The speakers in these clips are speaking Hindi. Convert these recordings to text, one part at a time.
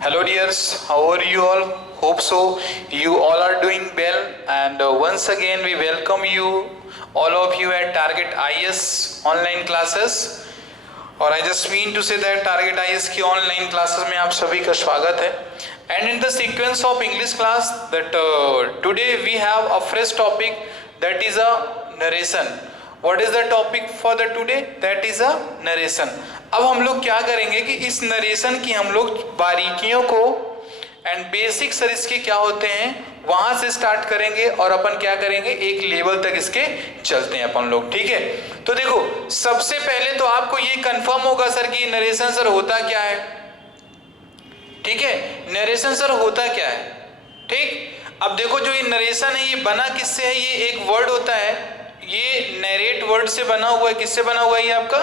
Hello dears, how are you all? Hope so you all are doing well, and once again we welcome you all of you at Target IS online classes. और I just mean to say that Target IS की online classes में आप सभी का स्वागत है. And in the sequence of English class that today we have a fresh topic, that is a narration. What is the topic for the today? That is a narration. अब हम लोग क्या करेंगे कि इस नरेशन की हम लोग बारीकियों को एंड बेसिक सर इसके क्या होते हैं वहां से स्टार्ट करेंगे और अपन क्या करेंगे एक लेवल तक इसके चलते हैं अपन लोग. ठीक है, तो देखो सबसे पहले तो आपको ये कंफर्म होगा सर कि नरेशन सर होता क्या है. ठीक है, नरेशन सर होता क्या है. ठीक, अब देखो जो ये नरेशन है ये बना किससे है. ये एक वर्ड होता है, ये नरेट वर्ड से बना हुआ है. किससे बना हुआ है ये आपका,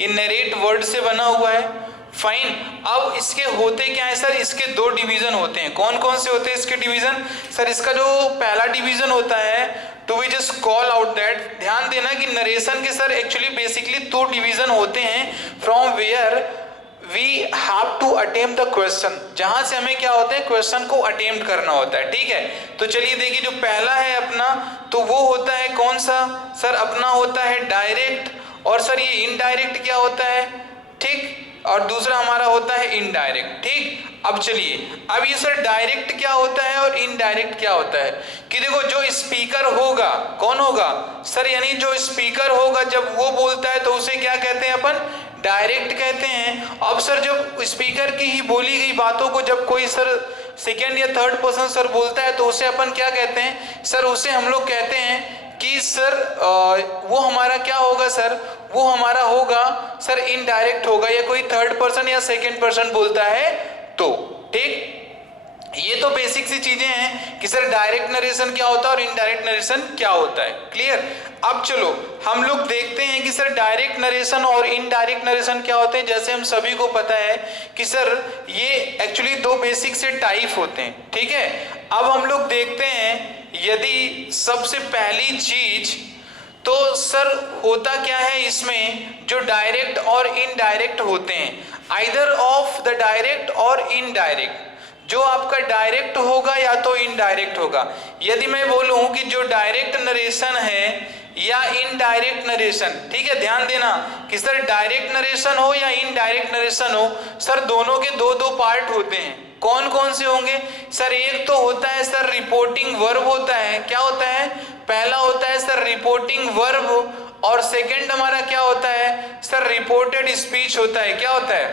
ये नरेट वर्ड से बना हुआ है. फाइन, अब इसके होते क्या है सर, इसके दो डिवीजन होते हैं. कौन कौन से होते हैं इसके डिवीजन सर. इसका जो पहला डिवीजन होता है to we just call out that, ध्यान देना कि नरेशन के सर एक्चुअली बेसिकली दो डिवीजन होते हैं from where we have to attempt the question, जहां से हमें क्या होता है क्वेश्चन को अटेम्प्ट करना होता है. ठीक है, तो चलिए देखिए जो पहला है अपना तो वो होता है कौन सा सर, अपना होता है डायरेक्ट, और सर ये इनडायरेक्ट क्या होता है. ठीक, और दूसरा हमारा होता है इनडायरेक्ट. ठीक, अब चलिए अब ये सर डायरेक्ट क्या होता है और इनडायरेक्ट क्या होता है कि देखो जो स्पीकर होगा कौन होगा सर, यानी जो स्पीकर होगा जब वो बोलता है तो उसे क्या कहते हैं अपन, डायरेक्ट कहते हैं. अब सर जब स्पीकर की ही बोली गई बातों को जब कोई सर सेकेंड या थर्ड पर्सन सर बोलता है तो उसे अपन क्या कहते हैं सर, उसे हम लोग कहते हैं कि सर वो हमारा क्या होगा सर, वो हमारा होगा सर इनडायरेक्ट होगा, या कोई थर्ड पर्सन या सेकेंड पर्सन बोलता है तो. ठीक, ये तो बेसिक सी चीजें हैं कि सर डायरेक्ट नरेशन क्या होता है और इनडायरेक्ट नरेशन क्या होता है. क्लियर. अब चलो हम लोग देखते हैं कि सर डायरेक्ट नरेशन और इनडायरेक्ट नरेशन क्या होते हैं. जैसे हम सभी को पता है कि सर ये एक्चुअली दो बेसिक से टाइप होते हैं. ठीक है, अब हम लोग देखते हैं यदि सबसे पहली चीज तो सर होता क्या है इसमें, जो डायरेक्ट और इनडायरेक्ट होते हैं आइदर ऑफ द डायरेक्ट और इनडायरेक्ट, जो आपका डायरेक्ट होगा या तो इनडायरेक्ट होगा. यदि मैं बोलूं कि जो डायरेक्ट नरेशन है या इनडायरेक्ट नरेशन, ठीक है ध्यान देना कि सर डायरेक्ट नरेशन हो या इनडायरेक्ट नरेशन हो सर दोनों के दो दो पार्ट होते हैं. कौन कौन से होंगे सर, एक तो होता है सर रिपोर्टिंग वर्ब होता है. क्या होता है, पहला होता है सर रिपोर्टिंग वर्ब और सेकंड हमारा क्या होता है सर रिपोर्टेड स्पीच होता है. क्या होता है,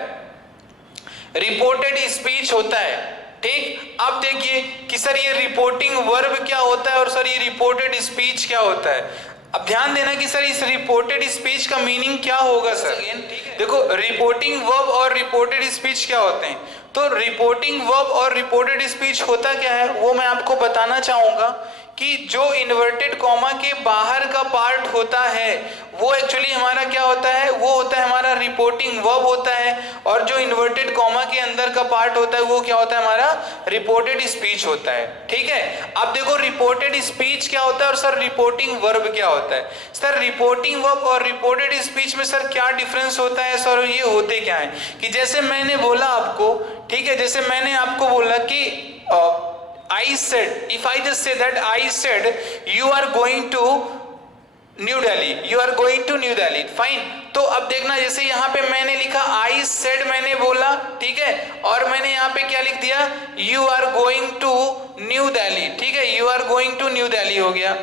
रिपोर्टेड स्पीच होता है. ठीक, अब देखिए कि सर ये रिपोर्टिंग वर्ब क्या होता है और सर ये रिपोर्टेड स्पीच क्या होता है. अब ध्यान देना कि सर इस रिपोर्टेड स्पीच का मीनिंग क्या होगा सर. देखो रिपोर्टिंग वर्ब और रिपोर्टेड स्पीच क्या होते हैं, तो रिपोर्टिंग वर्ब और रिपोर्टेड स्पीच होता क्या है वो मैं आपको बताना चाहूंगा कि जो इन्वर्टेड कॉमा के बाहर का पार्ट होता है वो एक्चुअली हमारा क्या होता है, वो होता है हमारा रिपोर्टिंग वर्ब होता है, और जो इन्वर्टेड कॉमा के अंदर का पार्ट होता है वो क्या होता है हमारा रिपोर्टेड स्पीच होता है. ठीक है, अब देखो रिपोर्टेड स्पीच क्या होता है और सर रिपोर्टिंग वर्ब क्या होता है. सर रिपोर्टिंग वर्ब और रिपोर्टेड स्पीच में सर क्या डिफरेंस होता है सर, ये होते क्या है कि जैसे मैंने बोला आपको, ठीक है जैसे मैंने आपको बोला कि I said, if I just say that I said you are going to New Delhi, you are going to New Delhi, fine. तो अब देखना जैसे यहाँ पे मैंने लिखा I said, मैंने बोला ठीक है, और मैंने यहाँ पे क्या लिख दिया you are going to New Delhi. ठीक है, you are going to New Delhi हो गया.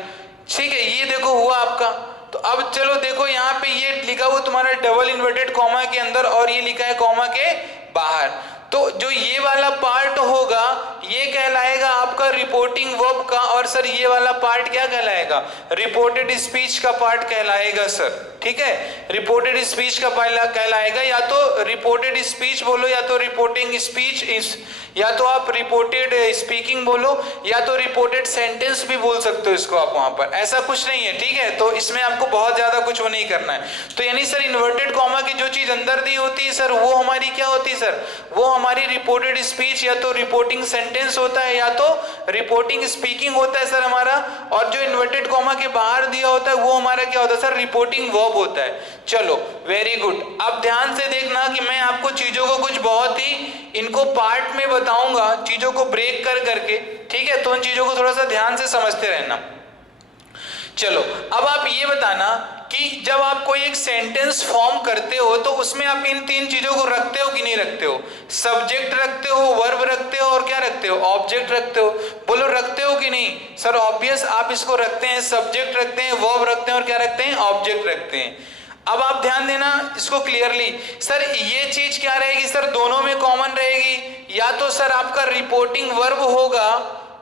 ठीक है, ये देखो हुआ आपका. तो अब चलो देखो यहाँ पे ये लिखा हुआ तुम्हारा डबल इन्वर्टेड कॉमा के अंदर और ये लिखा है कॉमा के बाहर. तो जो ये वाला पार्ट होगा ये कहलाएगा आपका रिपोर्टिंग वर्ब का, और सर ये वाला पार्ट क्या कहलाएगा, रिपोर्टेड स्पीच का पार्ट कहलाएगा सर. ठीक है, रिपोर्टेड स्पीच का कहलाएगा, या तो रिपोर्टेड स्पीच बोलो या तो रिपोर्टिंग स्पीच, या तो आप रिपोर्टेड स्पीकिंग बोलो या तो रिपोर्टेड सेंटेंस भी बोल सकते हो इसको आप वहां पर, ऐसा कुछ नहीं है. ठीक है, तो इसमें आपको बहुत ज्यादा कुछ वो नहीं करना है. तो यानी सर इन्वर्टेड कॉमा की जो चीज अंदर दी होती है सर वो हमारी क्या होती है सर, वो हमारी रिपोर्टेड स्पीच या तो रिपोर्टिंग सेंटेंस होता है या तो रिपोर्टिंग स्पीकिंग होता है सर हमारा, और जो इन्वर्टेड कॉमा के बाहर दिया होता है वो हमारा क्या होता है सर, रिपोर्टिंग वर्ब होता है। चलो वेरी गुड। अब ध्यान से देखना कि मैं आपको चीजों को कुछ बहुत ही इनको पार्ट में बताऊंगा, चीजों को ब्रेक कर करके, ठीक है, तो उन चीजों को थोड़ा सा ध्यान से समझते रहना। चलो अब आप ये बताना कि जब आप कोई एक सेंटेंस फॉर्म करते हो तो उसमें आप इन तीन चीजों को रखते हो कि नहीं रखते हो? सब्जेक्ट रखते हो, वर्ब रखते हो और क्या रखते हो? ऑब्जेक्ट रखते हो। बोलो रखते हो कि नहीं? सर ऑब्वियस आप इसको रखते हैं, सब्जेक्ट रखते हैं, वर्ब रखते हैं और क्या रखते हैं? ऑब्जेक्ट रखते हैं। अब आप ध्यान देना इसको क्लियरली। सर ये चीज क्या रहेगी सर, दोनों में कॉमन रहेगी। या तो सर आपका रिपोर्टिंग वर्ब होगा,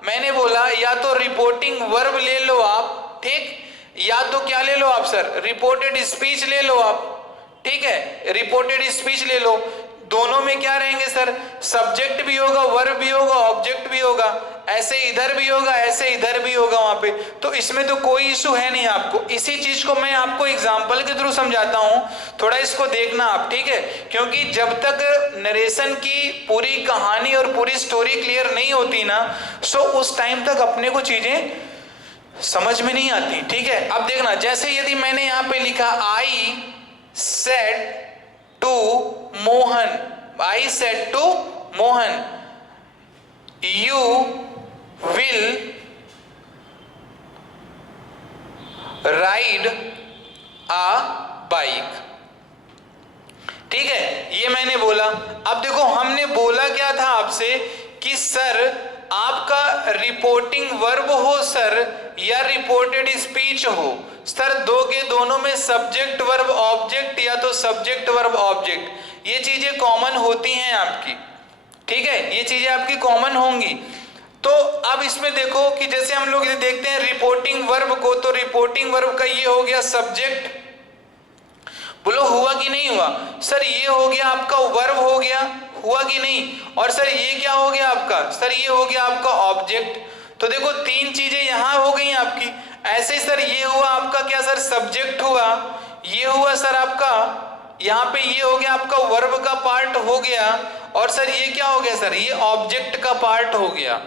मैंने बोला या तो रिपोर्टिंग वर्ब ले लो आप, ठीक, या तो क्या ले लो आप सर, रिपोर्टेड स्पीच ले लो आप, ठीक है, रिपोर्टेड स्पीच ले लो। दोनों में क्या रहेंगे सर, सब्जेक्ट भी होगा, वर्ब भी होगा, ऑब्जेक्ट भी होगा, ऐसे इधर भी होगा, ऐसे इधर भी होगा वहां पे। तो इसमें तो कोई इशू है नहीं आपको। इसी चीज को मैं आपको एग्जांपल के थ्रू समझाता हूं, थोड़ा इसको देखना आप, ठीक है, क्योंकि जब तक नरेशन की पूरी कहानी और पूरी स्टोरी क्लियर नहीं होती ना, सो उस टाइम तक अपने को चीजें समझ में नहीं आती, ठीक है। अब देखना, जैसे यदि मैंने यहां पे लिखा I said to Mohan, I said to Mohan you will ride a bike, ठीक है, ये मैंने बोला। अब देखो हमने बोला क्या था आपसे कि सर आपका रिपोर्टिंग वर्ब हो सर या रिपोर्टेड स्पीच हो, सर दो के दोनों में सब्जेक्ट वर्ब ऑब्जेक्ट या तो सब्जेक्ट वर्ब ऑब्जेक्ट, ये चीजें कॉमन होती हैं आपकी, ठीक है, ये चीजें आपकी कॉमन होंगी। तो अब इसमें देखो कि जैसे हम लोग देखते हैं रिपोर्टिंग वर्ब को, तो रिपोर्टिंग वर्ब का ये हो गया सब्जेक्ट, बोलो हुआ कि नहीं हुआ? सर ये हो गया आपका वर्ब हो गया, हुआ कि नहीं? और सर ये क्या हो गया आपका? सर ये हो गया आपका ऑब्जेक्ट। तो देखो तीन चीजें यहां हो गई आपकी। ऐसे सर ये हुआ आपका क्या सर, सब्जेक्ट हुआ, ये हुआ सर आपका, यहाँ पे ये हो गया आपका वर्ब का पार्ट हो गया, और सर ये क्या हो गया सर, ये ऑब्जेक्ट का पार्ट हो गया।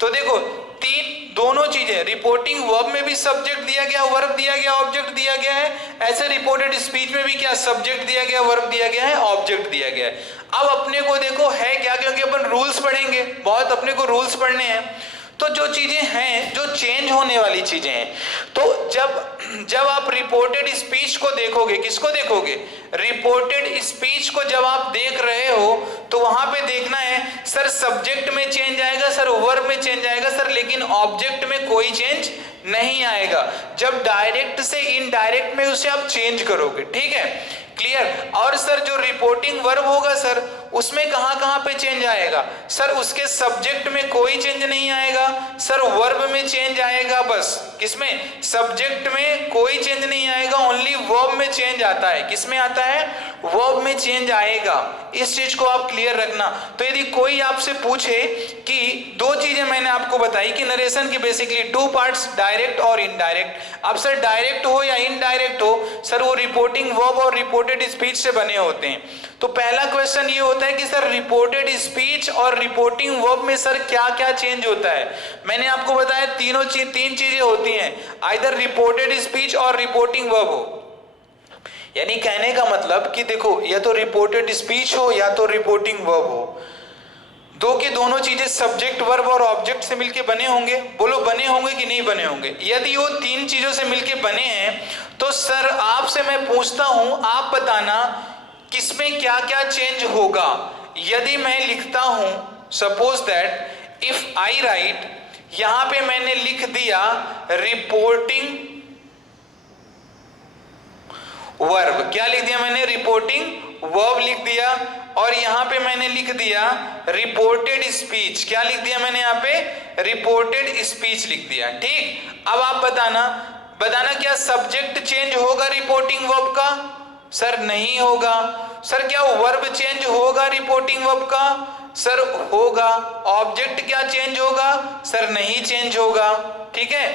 तो देखो तीन दोनों चीजें, रिपोर्टिंग वर्ब में भी सब्जेक्ट दिया गया, वर्ब दिया गया, ऑब्जेक्ट दिया गया है, ऐसे रिपोर्टेड स्पीच में भी क्या सब्जेक्ट दिया गया, वर्ब दिया गया है, ऑब्जेक्ट दिया गया है। अब अपने को देखो है क्या, क्योंकि अपन रूल्स पढ़ेंगे, बहुत अपने को रूल्स पढ़ने हैं, तो जो चीजें हैं जो चेंज होने वाली चीजें हैं, तो जब आप रिपोर्टेड स्पीच को देखोगे, किसको देखोगे, रिपोर्टेड स्पीच को जब आप देख रहे हो तो वहां पे देखना है सर सब्जेक्ट में चेंज आएगा, सर वर्ब में चेंज आएगा सर, लेकिन ऑब्जेक्ट में कोई चेंज नहीं आएगा। जब डायरेक्ट से इनडायरेक्ट में उसे आप चेंज करोगे, ठीक है, क्लियर। और सर जो रिपोर्टिंग वर्ब होगा सर उसमें कहां पे चेंज आएगा, सर उसके सब्जेक्ट में कोई चेंज नहीं आएगा, सर वर्ब में चेंज आएगा, बस किसमें, सब्जेक्ट में कोई चेंज नहीं आएगा, ओनली वर्ब में चेंज आता है। किसमें आता है, वर्ब में चेंज आएगा। इस चीज को आप क्लियर रखना। तो यदि कोई आपसे पूछे कि दो चीजें मैंने आपको बताई कि नरेशन के बेसिकली टू पार्ट्स, डायरेक्ट और इनडायरेक्ट। अब सर डायरेक्ट हो या इनडायरेक्ट हो, सर वो रिपोर्टिंग वर्ब और रिपोर्टेड स्पीच से बने होते हैं। तो पहला क्वेश्चन ये होता है कि सर रिपोर्टेड स्पीच और रिपोर्टिंग वर्ब में सर क्या क्या चेंज होता है। मैंने आपको बताया तीन चीजें होती हैं, आइदर रिपोर्टेड स्पीच और रिपोर्टिंग वर्ब हो, यानी कहने का मतलब कि देखो या तो रिपोर्टेड स्पीच हो या तो रिपोर्टिंग वर्ब हो, दो के दोनों चीजें सब्जेक्ट वर्ब और ऑब्जेक्ट से मिलके बने होंगे। बोलो बने होंगे कि नहीं बने होंगे? यदि वो तीन चीजों से मिलके बने हैं तो सर आपसे मैं पूछता हूं, आप बताना किसमें क्या क्या चेंज होगा। यदि मैं लिखता हूं suppose that if I right, यहां पे मैंने लिख दिया रिपोर्टिंग वर्ब, क्या लिख दिया मैंने, रिपोर्टिंग वर्ब लिख दिया, और यहां पे मैंने लिख दिया रिपोर्टेड स्पीच, क्या लिख दिया मैंने यहाँ पे, रिपोर्टेड स्पीच लिख दिया, ठीक। अब आप बताना क्या सब्जेक्ट चेंज होगा रिपोर्टिंग वर्ब का? सर नहीं होगा। सर क्या वर्ब चेंज होगा रिपोर्टिंग वर्ब का? सर होगा। ऑब्जेक्ट क्या चेंज होगा? सर नहीं चेंज होगा, ठीक है।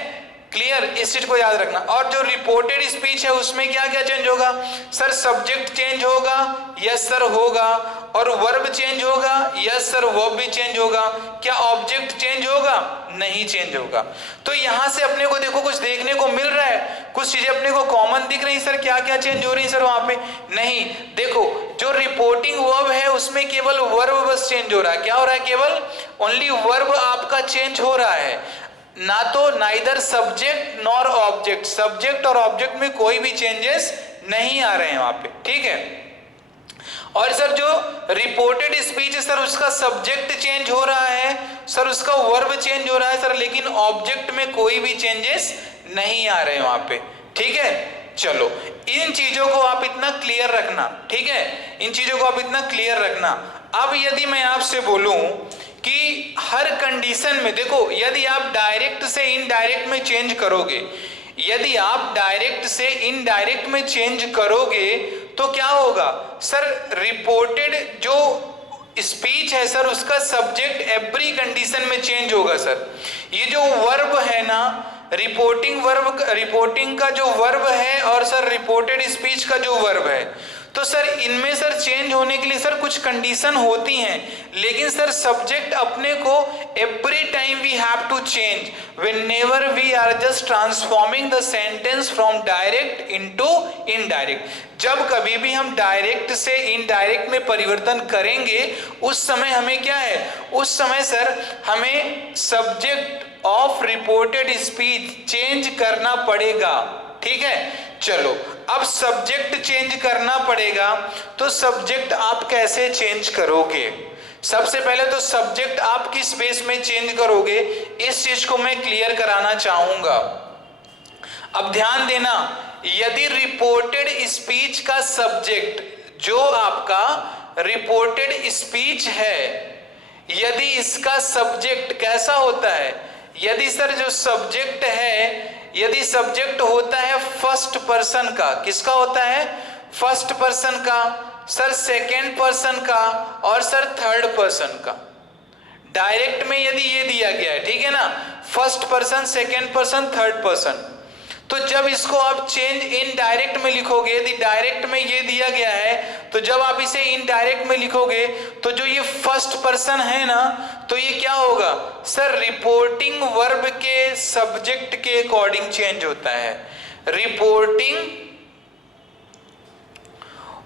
क्लियर, इस चीज को याद रखना। और जो रिपोर्टेड स्पीच है उसमें क्या क्या चेंज होगा सर? सब्जेक्ट चेंज होगा, यस सर होगा। और वर्ब चेंज होगा, यस सर वर्ब भी चेंज होगा। क्या ऑब्जेक्ट चेंज होगा? नहीं चेंज होगा। तो यहां से अपने को देखो कुछ देखने को मिल रहा है, कुछ चीजें अपने को कॉमन दिख रही सर, क्या क्या चेंज हो रही सर वहां पे? नहीं, देखो जो रिपोर्टिंग वर्ब है उसमें केवल वर्ब बस चेंज हो रहा है। क्या हो रहा है? केवल ओनली वर्ब आपका चेंज हो रहा है, ना तो neither subject nor object. Subject और ऑब्जेक्ट में कोई भी चेंजेस नहीं आ रहे हैं वहां पे, ठीक है। और सर जो रिपोर्टेड स्पीच है सर उसका सब्जेक्ट चेंज हो रहा है सर, उसका वर्ब चेंज हो रहा है सर, लेकिन ऑब्जेक्ट में कोई भी चेंजेस नहीं आ रहे हैं वहां पे, ठीक है। चलो इन चीजों को आप इतना क्लियर रखना, ठीक है, इन चीजों को आप इतना क्लियर रखना। अब यदि मैं आपसे बोलूं कि हर कंडीशन में देखो, यदि आप डायरेक्ट से इनडायरेक्ट में चेंज करोगे, यदि आप डायरेक्ट से इनडायरेक्ट में चेंज करोगे तो क्या होगा सर? रिपोर्टेड जो स्पीच है सर उसका सब्जेक्ट एवरी कंडीशन में चेंज होगा सर। ये जो वर्ब है ना, रिपोर्टिंग वर्ब, रिपोर्टिंग का जो वर्ब है और सर रिपोर्टेड स्पीच का जो वर्ब है, तो सर इनमें सर चेंज होने के लिए सर कुछ कंडीशन होती हैं, लेकिन सर सब्जेक्ट अपने को every time we have to change whenever we are just transforming the sentence from direct into indirect. जब कभी भी हम डायरेक्ट से इनडायरेक्ट में परिवर्तन करेंगे उस समय हमें क्या है, उस समय सर हमें subject of reported speech change करना पड़ेगा, ठीक है। चलो अब सब्जेक्ट चेंज करना पड़ेगा, तो सब्जेक्ट आप कैसे चेंज करोगे? सबसे पहले तो सब्जेक्ट आप किस बेस में चेंज करोगे, इस चीज को मैं क्लियर कराना चाहूंगा। अब ध्यान देना, यदि रिपोर्टेड स्पीच का सब्जेक्ट, जो आपका रिपोर्टेड स्पीच है, यदि इसका सब्जेक्ट कैसा होता है, यदि सर जो सब्जेक्ट है, यदि सब्जेक्ट होता है फर्स्ट पर्सन का, किसका होता है? फर्स्ट पर्सन का, सर सेकेंड पर्सन का और सर थर्ड पर्सन का। डायरेक्ट में यदि ये दिया गया है, ठीक है ना, first person, second person, third person, तो जब इसको आप चेंज इनडायरेक्ट में लिखोगे, यदि डायरेक्ट में ये दिया गया है, तो जब आप इसे इनडायरेक्ट में लिखोगे तो जो ये फर्स्ट पर्सन है ना, तो ये क्या होगा सर? रिपोर्टिंग वर्ब के सब्जेक्ट के अकॉर्डिंग चेंज होता है। रिपोर्टिंग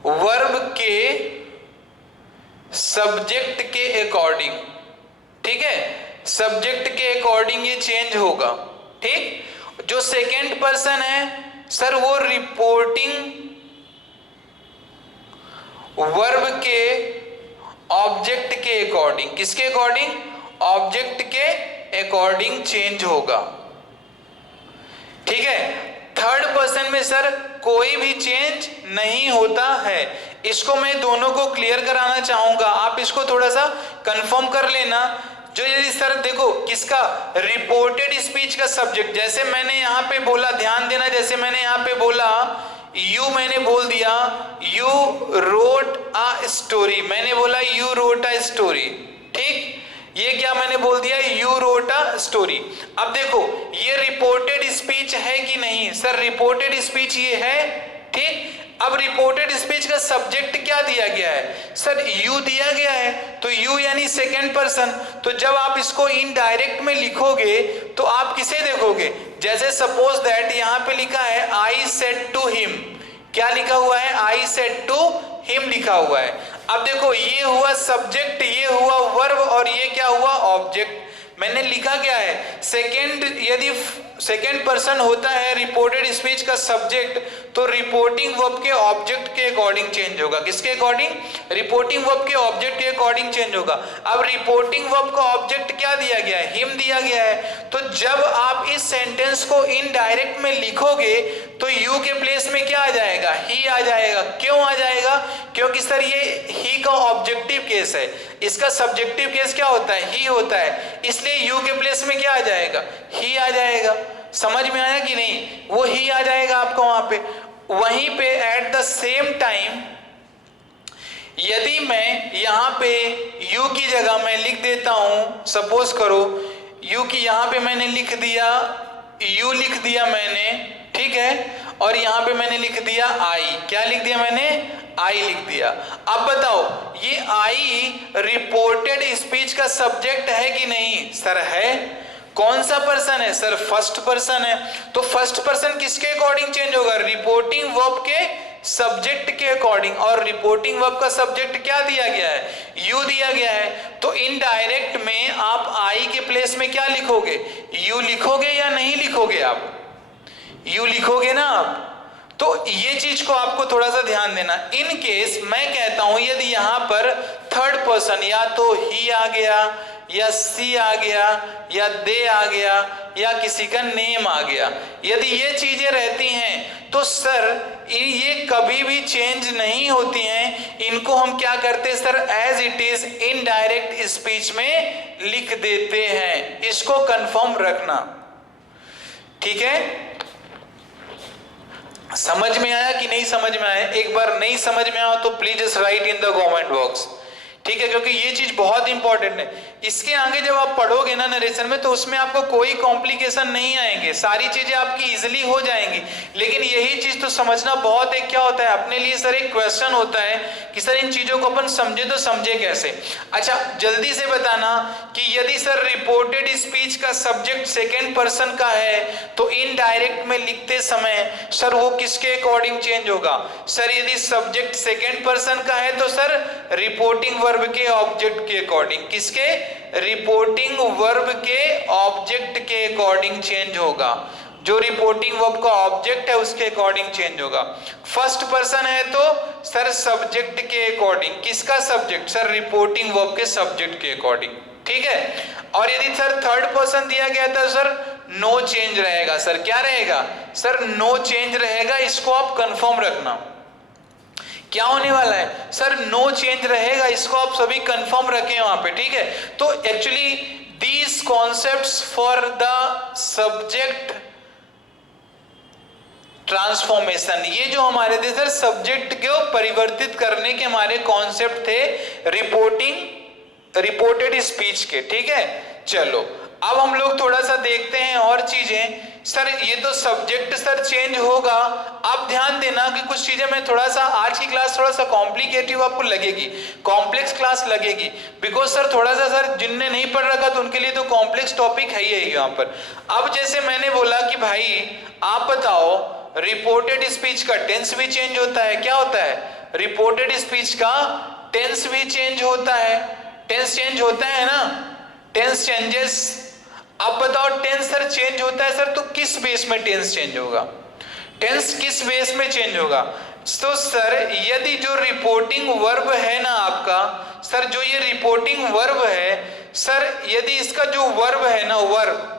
वर्ब के सब्जेक्ट के अकॉर्डिंग, ठीक है, सब्जेक्ट के अकॉर्डिंग ये चेंज होगा, ठीक। जो सेकेंड पर्सन है सर वो रिपोर्टिंग वर्ब के ऑब्जेक्ट के अकॉर्डिंग, किसके अकॉर्डिंग? ऑब्जेक्ट के अकॉर्डिंग चेंज होगा, ठीक है। थर्ड पर्सन में सर कोई भी चेंज नहीं होता है। इसको मैं दोनों को क्लियर कराना चाहूंगा, आप इसको थोड़ा सा कंफर्म कर लेना। जो यदि सर देखो किसका, रिपोर्टेड स्पीच का सब्जेक्ट, जैसे मैंने यहाँ पे बोला, ध्यान देना, जैसे मैंने यहाँ पे बोला यू, मैंने बोल दिया यू रोट अ स्टोरी, मैंने बोला यू रोट अ स्टोरी, ठीक, ये क्या मैंने बोल दिया? You wrote a story. अब देखो ये रिपोर्टेड स्पीच है कि नहीं? सर रिपोर्टेड स्पीच ये है, ठीक। अब रिपोर्टेड स्पीच का सब्जेक्ट क्या दिया गया है? सर यू दिया गया है, तो यू यानी सेकेंड पर्सन। तो जब आप इसको इनडायरेक्ट में लिखोगे तो आप किसे देखोगे? जैसे सपोज दैट यहाँ पे लिखा है आई सेड टू हिम, क्या लिखा हुआ है? आई सेड टू हिम लिखा हुआ है। अब देखो ये हुआ सब्जेक्ट, ये हुआ वर्ब और ये क्या हुआ? ऑब्जेक्ट। मैंने लिखा क्या है? सेकेंड, यदि सेकेंड पर्सन होता है रिपोर्टेड स्पीच का सब्जेक्ट, तो रिपोर्टिंग वर्ब के ऑब्जेक्ट के अकॉर्डिंग चेंज होगा। किसके अकॉर्डिंग? रिपोर्टिंग वर्ब के ऑब्जेक्ट के अकॉर्डिंग चेंज होगा। अब रिपोर्टिंग वर्ब का ऑब्जेक्ट क्या दिया गया है? हिम दिया गया है। तो जब आप इस सेंटेंस को इनडायरेक्ट में लिखोगे तो यू के प्लेस में क्या आ जाएगा? ही आ जाएगा। क्यों आ जाएगा? क्योंकि सर ये ही का ऑब्जेक्टिव केस है, इसका सब्जेक्टिव केस क्या होता है? ही होता है, इसलिए यू के प्लेस में क्या आ जाएगा? ही आ जाएगा। समझ में आया कि नहीं? वो ही आ जाएगा आपको वहां पे। वहीं पे एट द सेम टाइम यदि मैं यहां पे यू की जगह मैं लिख देता हूं, सपोज करो यू की यहां पे मैंने लिख दिया यू लिख दिया मैंने, ठीक है, और यहां पे मैंने लिख दिया आई। क्या लिख दिया मैंने? आई लिख दिया। अब बताओ ये आई रिपोर्टेड स्पीच का सब्जेक्ट है कि नहीं? सर है। कौन सा पर्सन है? सर फर्स्ट पर्सन है। तो फर्स्ट पर्सन किसके अकॉर्डिंग चेंज होगा? रिपोर्टिंग वर्ब के सब्जेक्ट के अकॉर्डिंग। और रिपोर्टिंग वर्ब का सब्जेक्ट क्या दिया गया है? यू दिया गया है। तो इनडायरेक्ट में आप आई के प्लेस में क्या लिखोगे? यू लिखोगे या नहीं लिखोगे? आप यू लिखोगे ना आप। तो ये चीज को आपको थोड़ा सा ध्यान देना। इन केस मैं कहता हूं यदि यहां पर थर्ड पर्सन या तो ही आ गया या सी आ गया या दे आ गया या किसी का नेम आ गया, यदि ये चीजें रहती हैं तो सर ये कभी भी चेंज नहीं होती हैं। इनको हम क्या करते हैं sir? As it is indirect speech में लिख देते हैं। इसको कंफर्म रखना, ठीक है? समझ में आया कि नहीं समझ में आया? एक बार नहीं समझ में आया तो please just right in the comment box, ठीक है? क्योंकि ये चीज बहुत इंपॉर्टेंट है। इसके आगे जब आप पढ़ोगे ना नरेशन में, तो उसमें आपको कोई कॉम्प्लिकेशन नहीं आएंगे, सारी चीजें आपकी इजीली हो जाएंगी। लेकिन यही चीज तो समझना बहुत है। क्या होता है अपने लिए सर एक क्वेश्चन होता है कि सर इन चीजों को अपन समझे तो समझे कैसे? अच्छा जल्दी से बताना कि यदि सर रिपोर्टेड स्पीच का सब्जेक्ट सेकेंड पर्सन का है तो इनडायरेक्ट में लिखते समय सर वो किसके अकॉर्डिंग चेंज होगा? सर यदि सब्जेक्ट सेकेंड पर्सन का है तो सर रिपोर्टिंग वर्ब के ऑब्जेक्ट के अकॉर्डिंग। किसके? रिपोर्टिंग वर्ब के ऑब्जेक्ट के अकॉर्डिंग चेंज होगा। जो रिपोर्टिंग वर्ब का ऑब्जेक्ट है उसके अकॉर्डिंग चेंज होगा। फर्स्ट पर्सन है तो सर सब्जेक्ट के अकॉर्डिंग। किसका सब्जेक्ट? सर रिपोर्टिंग वर्ब के सब्जेक्ट के अकॉर्डिंग, ठीक है? और यदि सर थर्ड पर्सन दिया गया था सर नो चेंज रहेगा। सर क्या रहेगा? सर नो चेंज रहेगा। इसको आप कंफर्म रखना। क्या होने वाला है? सर नो चेंज रहेगा। इसको आप सभी कंफर्म रखें वहां पे, ठीक है? तो actually these concepts for the subject transformation, ये जो हमारे थे सर सब्जेक्ट को परिवर्तित करने के हमारे कॉन्सेप्ट थे रिपोर्टेड स्पीच के, ठीक है? चलो अब हम लोग थोड़ा सा देखते हैं और चीजें। सर ये तो सब्जेक्ट सर चेंज होगा। आप ध्यान देना कि कुछ चीजें मैं थोड़ा सा, आज की क्लास थोड़ा सा कॉम्प्लिकेटिव आपको लगेगी, कॉम्प्लेक्स क्लास लगेगी, बिकॉज सर थोड़ा सा सर जिनने नहीं पढ़ रखा तो उनके लिए तो कॉम्प्लेक्स टॉपिक है ही यहाँ पर। अब जैसे मैंने बोला कि भाई आप बताओ रिपोर्टेड स्पीच का टेंस भी चेंज होता है। क्या होता है? रिपोर्टेड स्पीच का टेंस भी चेंज होता है। टेंस चेंज होता है ना? Tense changes. अब बताओ टेंस सर चेंज होता है सर तो किस बेस में टेंस चेंज होगा? टेंस किस बेस में चेंज होगा? तो सर यदि जो रिपोर्टिंग वर्ब है ना आपका, सर जो ये रिपोर्टिंग वर्ब है सर, यदि इसका जो वर्ब है ना वर्ब,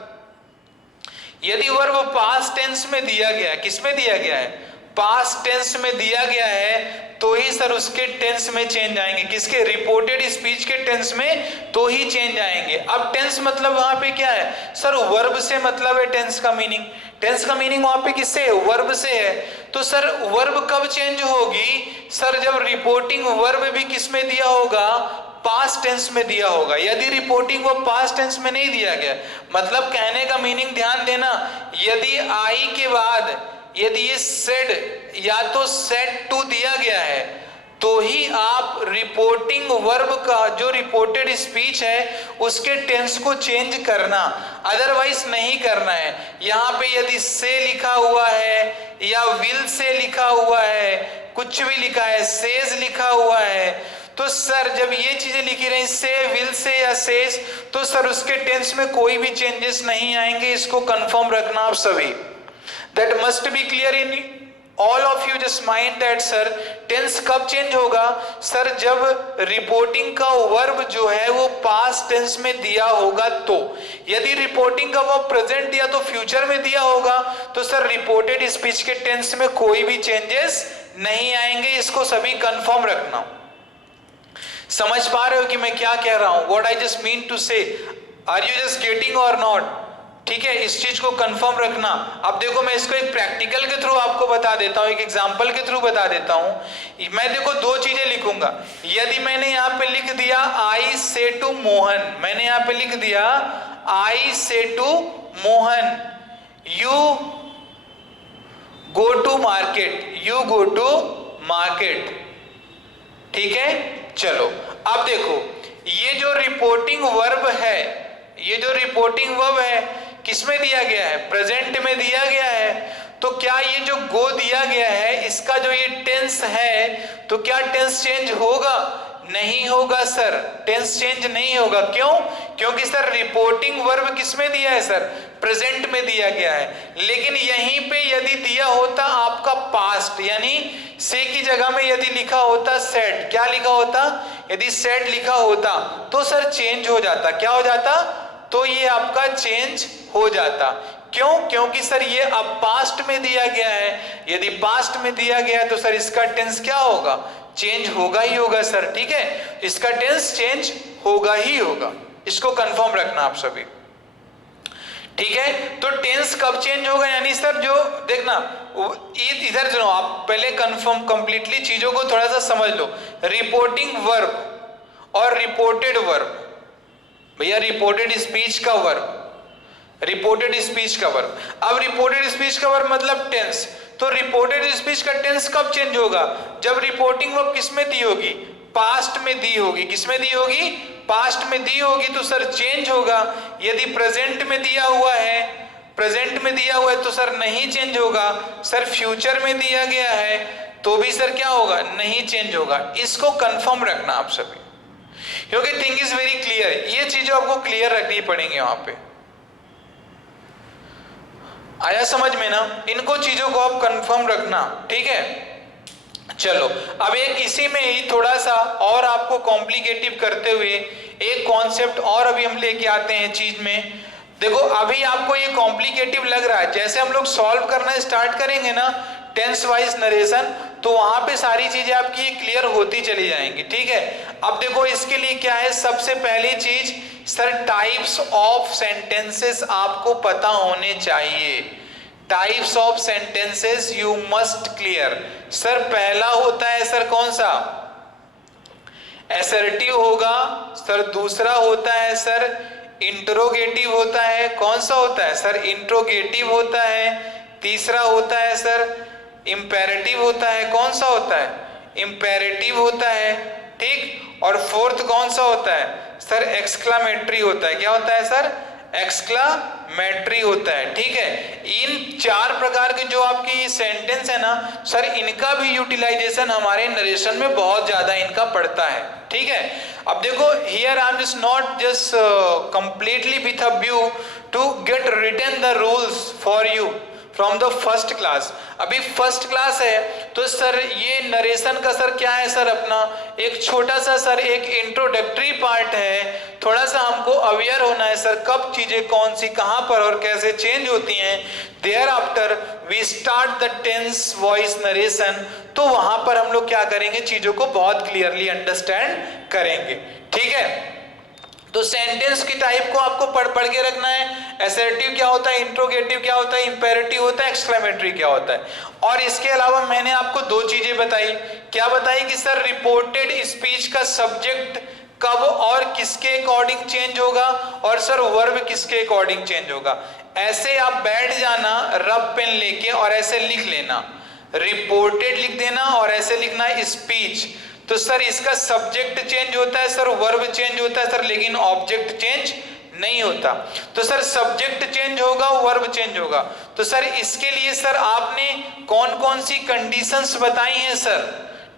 यदि वर्ब पास्ट टेंस में दिया गया है, किस में दिया गया है? पास्ट टेंस में दिया गया है तो ही सर उसके टेंस में चेंज आएंगे। किसके? रिपोर्टेड स्पीच के टेंस में तो ही चेंज आएंगे। अब टेंस मतलब वहां पे क्या है? सर वर्ब से मतलब है टेंस का मीनिंग। टेंस का मीनिंग वहां पे किससे है? वर्ब से है। तो सर वर्ब कब चेंज होगी? सर जब रिपोर्टिंग वर्ब भी किस में दिया होगा? पास्ट टेंस में दिया होगा। यदि रिपोर्टिंग वो पास्ट टेंस में नहीं दिया गया, मतलब कहने का मीनिंग ध्यान देना, यदि आई के बाद यदि ये सेड या तो सेड टू दिया गया है तो ही आप रिपोर्टिंग वर्ब का जो रिपोर्टेड स्पीच है उसके टेंस को चेंज करना, अदरवाइज नहीं करना है। यहां पे यदि से लिखा हुआ है या विल से लिखा हुआ है, कुछ भी लिखा है, सेज लिखा हुआ है, तो सर जब ये चीजें लिखी रही से, विल से या सेज, तो सर उसके टेंस में कोई भी चेंजेस नहीं आएंगे। इसको कंफर्म रखना आप सभी। That must be clear in all of you. Just mind that sir tense कब चेंज होगा? सर जब रिपोर्टिंग का वर्ब जो है वो पास्ट टेंस में दिया होगा तो। यदि रिपोर्टिंग का वर्ब प्रेजेंट दिया तो फ्यूचर में दिया होगा तो सर रिपोर्टेड स्पीच के टेंस में कोई भी चेंजेस नहीं आएंगे। इसको सभी कंफर्म रखना। समझ पा रहे हो कि मैं क्या कह रहा हूं? What I just mean to say, are you just getting or not? ठीक है, इस चीज को कंफर्म रखना। अब देखो मैं इसको एक प्रैक्टिकल के थ्रू आपको बता देता हूं, एक एग्जांपल के थ्रू बता देता हूं। मैं देखो दो चीजें लिखूंगा। यदि मैंने यहाँ पे लिख दिया आई से टू मोहन, मैंने यहाँ पे लिख दिया I say to Mohan, you go to market, you go to market. ठीक है, चलो अब देखो ये जो रिपोर्टिंग वर्ब है, ये जो रिपोर्टिंग वर्ब है किसमें दिया गया है? प्रेजेंट में दिया गया है। तो क्या ये जो गो दिया गया है इसका जो ये टेंस है तो क्या टेंस चेंज होगा? नहीं होगा सर, टेंस चेंज नहीं होगा। क्यों? क्योंकि सर रिपोर्टिंग वर्ब किसमें दिया है सर? प्रेजेंट में दिया गया है। लेकिन यहीं पे यदि दिया होता आपका पास्ट, यानी से की जगह में यदि लिखा होता सेड, क्या लिखा होता? यदि सेड लिखा होता तो सर चेंज हो जाता। क्या हो जाता? तो ये आपका चेंज हो जाता। क्यों? क्योंकि सर ये अब पास्ट में दिया गया है। यदि पास्ट में दिया गया है तो सर इसका टेंस क्या होगा? चेंज होगा ही होगा सर। ठीक है, इसका टेंस चेंज होगा ही होगा, इसको कंफर्म रखना आप सभी। ठीक है, तो टेंस कब चेंज होगा? यानी सर जो देखना इधर सुनो, आप पहले कंफर्म कंप्लीटली चीजों को थोड़ा सा समझ लो। रिपोर्टिंग वर्ब और रिपोर्टेड वर्ब, भैया रिपोर्टेड स्पीच का वर्ब, रिपोर्टेड स्पीच का वर्ब। अब रिपोर्टेड स्पीच का वर्ब मतलब टेंस। तो रिपोर्टेड स्पीच का टेंस कब चेंज होगा? जब रिपोर्टिंग वर्ब किसमें दी होगी? पास्ट में दी होगी। किसमें दी होगी? पास्ट में दी होगी तो सर चेंज होगा। यदि प्रेजेंट में दिया हुआ है, प्रेजेंट में दिया हुआ है तो सर नहीं चेंज होगा। सर फ्यूचर में दिया गया है तो भी सर क्या होगा? नहीं चेंज होगा। इसको कंफर्म रखना आप सभी, क्योंकि थिंग इज वेरी क्लियर। ये चीजें आपको क्लियर रखनी पड़ेंगी वहां पे। आया समझ में ना? इनको चीजों को आप कंफर्म रखना। ठीक है, चलो अब एक इसी में ही थोड़ा सा और आपको कॉम्प्लिकेटिव करते हुए एक कॉन्सेप्ट और अभी हम लेके आते हैं चीज में। देखो अभी आपको ये कॉम्प्लिकेटिव लग रहा है, जैसे हम लोग सॉल्व करना स्टार्ट करेंगे ना टेंस वाइज नरेशन, तो वहां पे सारी चीजें आपकी क्लियर होती चली जाएंगी। ठीक है, अब देखो इसके लिए क्या है, सबसे पहली चीज सर टाइप्स ऑफ सेंटेंसेस आपको पता होने चाहिए। Types of sentences you must clear. Sir पहला होता है सर कौन सा? असर्टिव होगा सर। दूसरा होता है सर इंट्रोगेटिव होता है। कौन सा होता है सर? इंट्रोगेटिव होता है। तीसरा होता है सर इंपेरेटिव होता है। कौन सा होता है? इंपेरेटिव होता है। ठीक, और फोर्थ कौन सा होता है सर? एक्सक्लामेटरी होता है। क्या होता है सर? एक्सक्लामेटरी होता है। ठीक है, इन चार प्रकार के जो आपकी सेंटेंस है ना सर, इनका भी यूटिलाइजेशन हमारे नरेशन में बहुत ज्यादा इनका पड़ता है। ठीक है, अब देखो here I am just not just completely with a view to get written the rules for you from the first class. अभी फर्स्ट क्लास है तो सर ये नरेशन का सर क्या है सर, अपना एक छोटा सा सर एक इंट्रोडक्टरी पार्ट है। थोड़ा सा हमको अवेयर होना है सर कब चीजें कौन सी कहां पर और कैसे चेंज होती हैं। There after we start the tense voice narration, तो वहां पर हम लोग क्या करेंगे, चीजों को बहुत क्लियरली अंडरस्टैंड करेंगे। ठीक है, तो सेंटेंस की टाइप को आपको पढ़ के रखना है। असर्टिव क्या होता है, इंट्रोगेटिव क्या होता है, इंपेरेटिव होता है, एक्सक्लेमेटरी क्या होता है। और इसके अलावा मैंने आपको दो चीजें बताई। क्या बताई कि सर रिपोर्टेड स्पीच का सब्जेक्ट कब और किसके अकॉर्डिंग चेंज होगा, और सर वर्ब किसके अकॉर्डिंग चेंज होगा। ऐसे आप बैठ जाना रब पेन लेके और ऐसे लिख लेना, रिपोर्टेड लिख देना और ऐसे लिखना स्पीच। तो सर इसका सब्जेक्ट चेंज होता है सर, वर्ब चेंज होता है सर, लेकिन ऑब्जेक्ट चेंज नहीं होता। तो सर सब्जेक्ट चेंज होगा, वर्ब चेंज होगा। तो सर इसके लिए सर आपने कौन कौन सी कंडीशंस बताई हैं सर।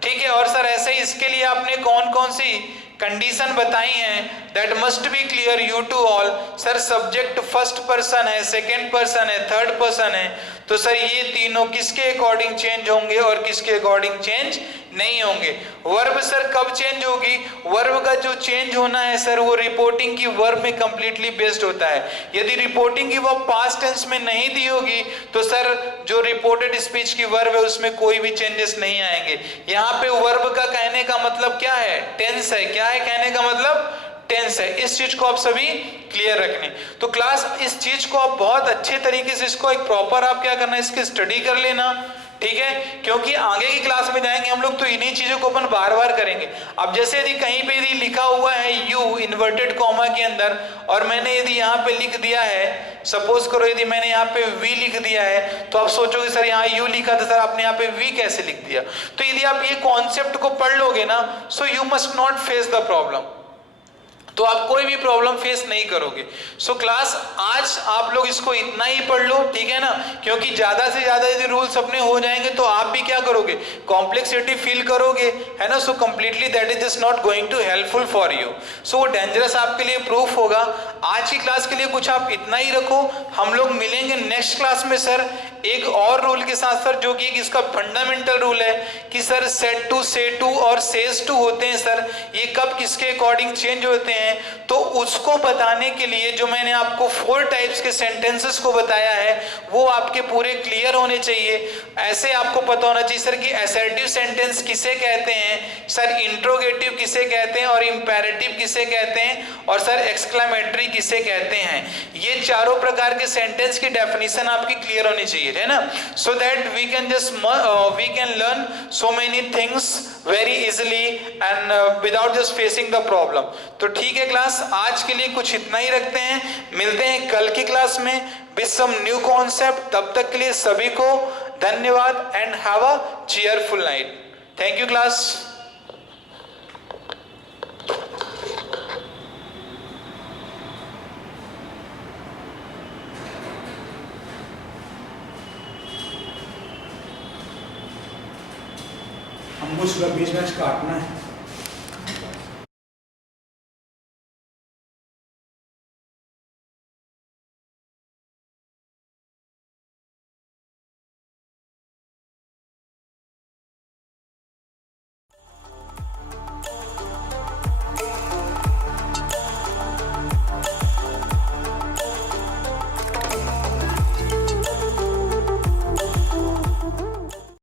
ठीक है, और सर ऐसे इसके लिए आपने कौन कौन सी कंडीशन बताई हैं, that must be clear you to all. Sir subject first person है, सेकेंड पर्सन है, थर्ड पर्सन है। तो सर ये तीनों किसके अकॉर्डिंग चेंज होंगे और किसके अकॉर्डिंग चेंज नहीं होंगे। वर्ब सर कब चेंज होगी, वर्ब का जो चेंज होना है सर वो रिपोर्टिंग की वर्ब में कंप्लीटली बेस्ड होता है। यदि रिपोर्टिंग की वर्ब पास्ट टेंस में नहीं दी होगी तो सर जो रिपोर्टेड स्पीच की वर्ब है उसमें कोई भी चेंजेस नहीं आएंगे। यहाँ पे वर्ब का कहने का मतलब क्या है, टेंस है। क्या है कहने का मतलब, टेंस है। इस चीज को आप सभी क्लियर रखने। तो क्लास इस चीज को आप बहुत अच्छे तरीके से इसको एक प्रॉपर आप क्या करना है, इसकी स्टडी कर लेना। ठीक है, क्योंकि आगे की क्लास में जाएंगे हम लोग तो इन्हीं चीजों को अपन बार बार करेंगे। अब जैसे यदि कहीं पे यदि लिखा हुआ है यू इन्वर्टेड कॉमा के अंदर और मैंने यदि यहाँ पे लिख दिया है सपोज करो यदि मैंने यहाँ पे v लिख दिया है तो आप सोचोगे सर यहाँ u लिखा था, सर आपने यहाँ पे v कैसे लिख दिया। तो यदि आप ये कॉन्सेप्ट को पढ़ लोगे ना, so you must not face the problem, तो आप कोई भी प्रॉब्लम फेस नहीं करोगे। सो क्लास आज आप लोग इसको इतना ही पढ़ लो, ठीक है ना, क्योंकि ज्यादा से ज्यादा यदि रूल्स अपने हो जाएंगे तो आप भी क्या करोगे, कॉम्प्लेक्सिटी फील करोगे, है ना। So completely that is just not going to helpful for you, so वो डेंजरस आपके लिए प्रूफ होगा। आज की क्लास के लिए कुछ आप इतना ही रखो, हम लोग मिलेंगे नेक्स्ट क्लास में सर एक और रूल के साथ सर, जो कि इसका फंडामेंटल रूल है कि सर सेट टू, से टू और सेज टू होते हैं सर, ये कब किसके अकॉर्डिंग चेंज होते हैं, तो उसको बताने के लिए जो मैंने आपको 4 टाइप्स के सेंटेंसेस को बताया है वो आपके पूरे क्लियर होने चाहिए। ऐसे आपको पता होना चाहिए सर कि असर्टिव सेंटेंस किसे कहते हैं, सर इंट्रोगेटिव किसे कहते हैं, और इंपेरेटिव किसे कहते हैं, और सर एक्सक्लेमेटरी किसे कहते हैं। ये चारों प्रकार के सेंटेंस की डेफिनेशन आपकी क्लियर होनी चाहिए, है ना, so that we can learn so many things very easily and without just facing the problem. तो ठीक है क्लास, आज के लिए कुछ इतना ही रखते हैं, मिलते हैं कल की क्लास में विद सम न्यू कॉन्सेप्ट। तब तक के लिए सभी को धन्यवाद and have a cheerful night. Thank you class. हमको इसका बीच में काटना है।